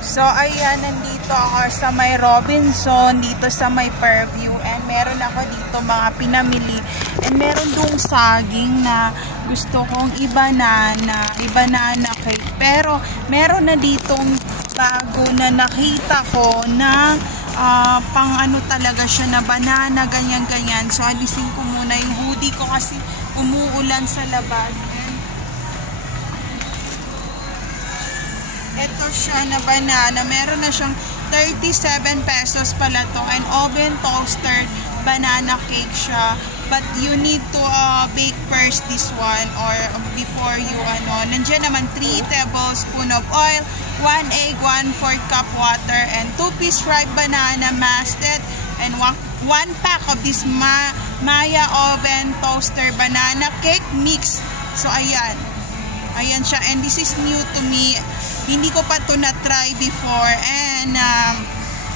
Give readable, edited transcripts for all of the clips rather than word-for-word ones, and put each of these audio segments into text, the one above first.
So, ayan, nandito ako sa may Robinson, dito sa may Fairview. And meron ako dito mga pinamili. And meron dong saging na gusto kong i-banana cake. Pero, meron na ditong bago na nakita ko na pang ano talaga siya na banana, ganyan-ganyan. So, alisin ko muna yung hoodie ko kasi umuulan sa labas. Ito siya na banana. Meron na siyang 37 pesos pala to. And oven toaster banana cake siya. But you need to bake first this one or before you ano. Nandiyan naman 3 tablespoons of oil, 1 egg, 1/4 cup water, and 2-piece ripe banana masted, and 1 pack of this Maya oven toaster banana cake mix. So ayan. Ayan siya. And this is new to me. Hindi ko pa ito na-try before. And,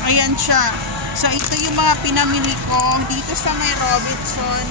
ayan siya. So, ito yung mga pinamili ko dito sa may Robinson.